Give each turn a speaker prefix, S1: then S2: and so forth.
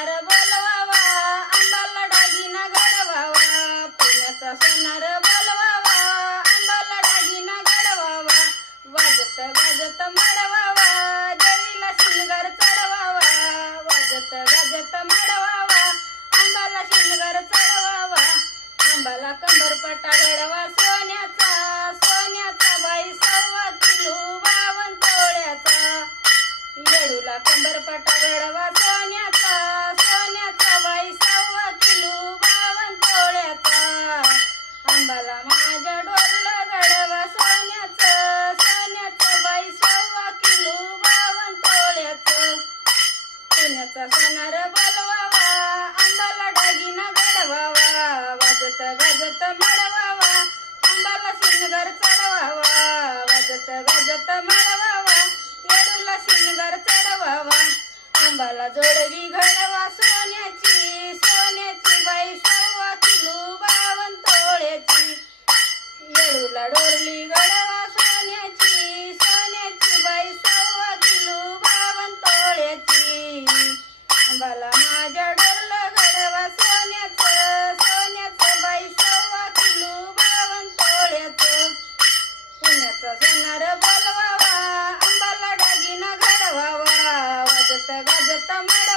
S1: सोनार बोलवावा आंबाला डागिना घडवावा पुण्याचा सोनार बोलवावा आंबाला डागिना घडवावा वाजत गाजत मडवावा देवीला शिलगार चढवावा. वाजत गाजत मडवावा आंबाला शिलगार चढवावा. आंबाला कंबरपटा घडवा सोन्याचा सोन्याचा बाई सव्वा किलो वावन तोळ्याचा. येडूला कंबरपटा घडवा देवाचा सणर आंबाला डागिना घडवावा वाजत गाजत मडवावा आंबाला शिनगर चढवावा वाजत गाजत मडवावा येडूला शिनगर चढवावा आंबाला जोडवी घडवा सोनार बोलवावा अंबाला डागिना घडवावा. वाजत गाजत मड